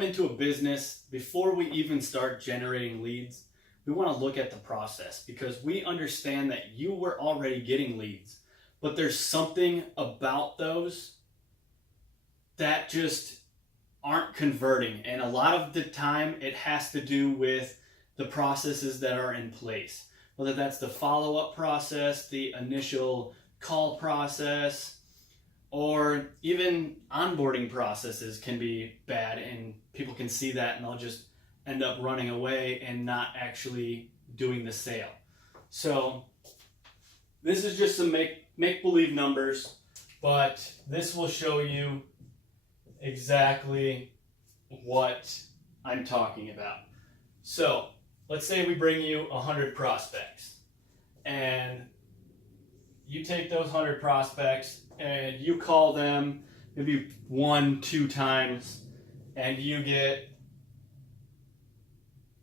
come into a business, before we even start generating leads, we want to look at the process, because we understand that you were already getting leads, but there's something about those that just aren't converting. And a lot of the time it has to do with the processes that are in place, whether that's the follow-up process, the initial call process, or even onboarding processes can be bad, and people can see that and they'll just end up running away and not actually doing the sale. So this is just some make-believe numbers, but this will show you exactly what I'm talking about. So let's say we bring you 100 prospects, and you take those 100 prospects and you call them maybe 1-2 times, and you get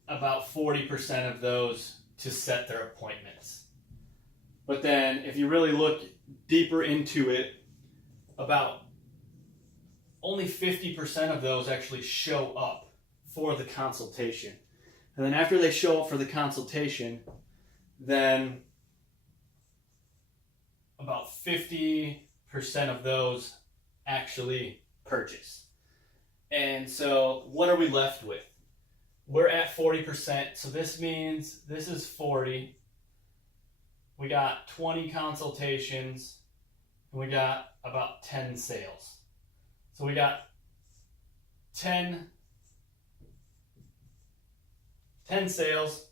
about 40% of those to set their appointments. But then if you really look deeper into it, about only 50% of those actually show up for the consultation. And then after they show up for the consultation, then about 50% of those actually purchase. And so what are we left with? We're at 40%, so this means this is 40. We got 20 consultations, and we got about 10 sales. So we got 10 sales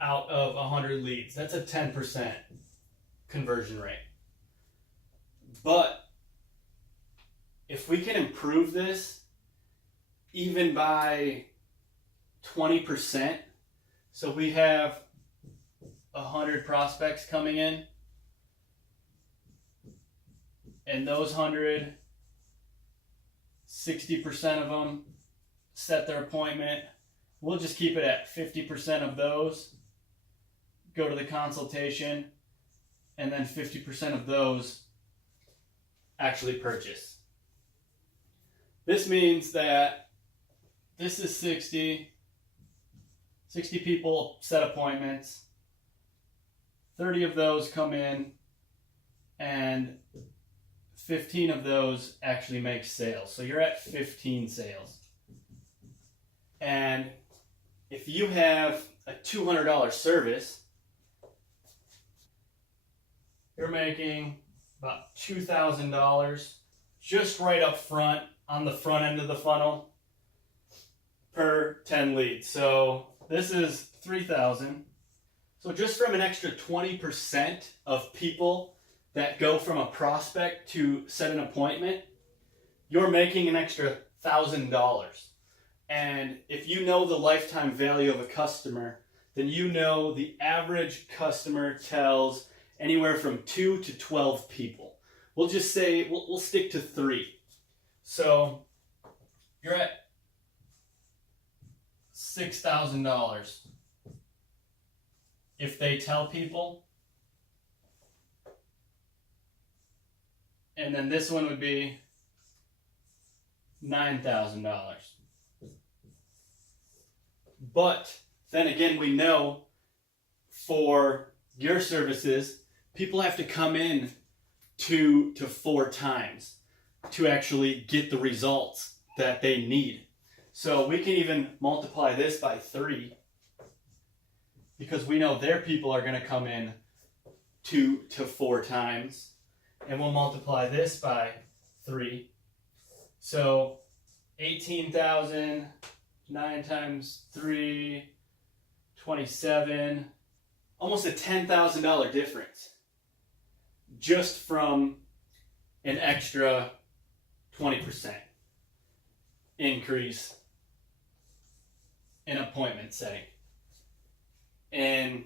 out of 100 leads. That's a 10% conversion rate. But if we can improve this even by 20%, so we have 100 prospects coming in, and those 100, 60% of them set their appointment. We'll just keep it at 50% of those go to the consultation, and then 50% of those actually purchase. This means that this is 60 people set appointments, 30 of those come in, and 15 of those actually make sales. So you're at 15 sales. And if you have a $200 service, you're making about $2,000 just right up front on the front end of the funnel per 10 leads. So this is $3,000. So just from an extra 20% of people that go from a prospect to set an appointment, you're making an extra $1,000. And if you know the lifetime value of a customer, then you know the average customer tells anywhere from 2 to 12 people. We'll just say, we'll stick to 3. So you're at $6,000 if they tell people. And then this one would be $9,000. But then again, we know for your services, people have to come in 2 to 4 times to actually get the results that they need. So we can even multiply this by 3, because we know their people are going to come in 2 to 4 times, and we'll multiply this by 3. So 18,000, 9 times 3, 27, almost a $10,000 difference just from an extra 20% increase in appointment setting. And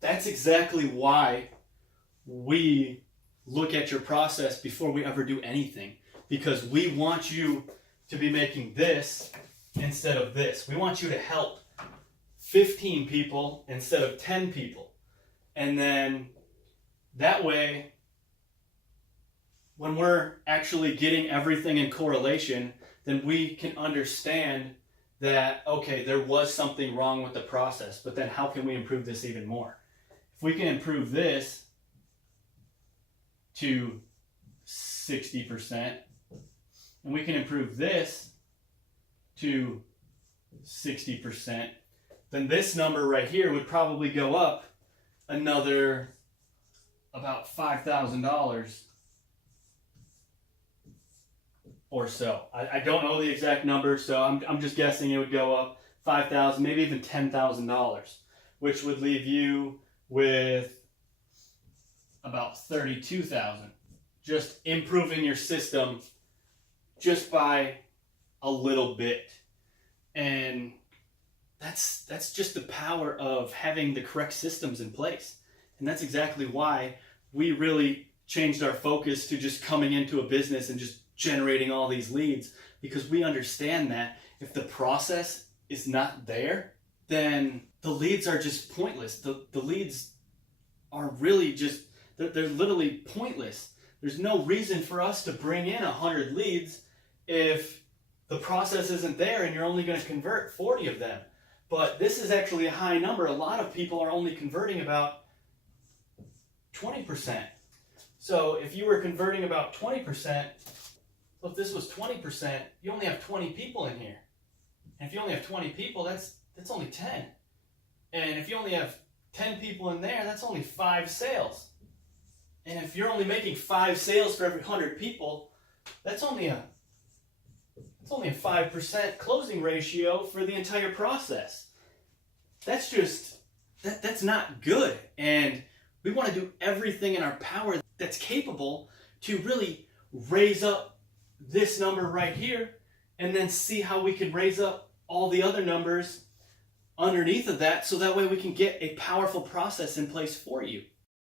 that's exactly why we look at your process before we ever do anything, because we want you to be making this instead of this. We want you to help 15 people instead of 10 people. And then that way, when we're actually getting everything in correlation, then we can understand that, okay, there was something wrong with the process, but then how can we improve this even more? If we can improve this to 60%, and we can improve this to 60%, then this number right here would probably go up another about $5,000 or so. I don't know the exact number, so I'm just guessing it would go up $5,000, maybe even $10,000, which would leave you with about $32,000. Just improving your system just by a little bit. And that's just the power of having the correct systems in place. And that's exactly why we really changed our focus to just coming into a business and just generating all these leads, because we understand that if the process is not there, then the leads are just pointless. The leads are really just, they're literally pointless. There's no reason for us to bring in 100 leads if the process isn't there and you're only going to convert 40 of them. But this is actually a high number. A lot of people are only converting about 20%. So if you were converting about 20%, so if this was 20%, you only have 20 people in here. And if you only have 20 people, that's only 10. And if you only have 10 people in there, that's only 5 sales. And if you're only making 5 sales for every 100 people, that's only a 5% closing ratio for the entire process. That's just, that's not good. And we want to do everything in our power that's capable to really raise up this number right here, and then see how we can raise up all the other numbers underneath of that, so that way we can get a powerful process in place for you.